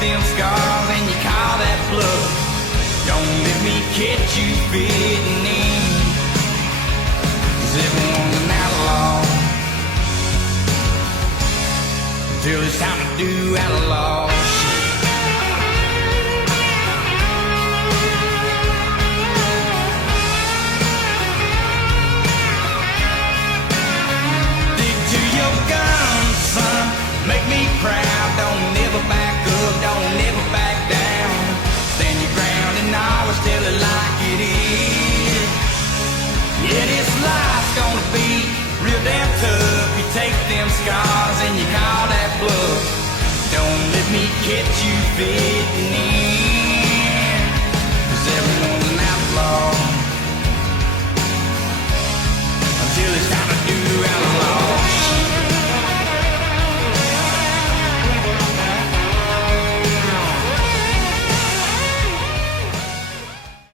Them scars and you call that bluff. Don't let me catch you fitting in, 'cause everyone's an outlaw until it's time to do outlaw shit. Stick to your guns, son, make me proud. Don't never back up, don't never back down. Stand your ground and always tell it like it is. Yeah, this life's gonna be real damn tough. You take them scars and you call that bluff. Don't let me catch you fitting in.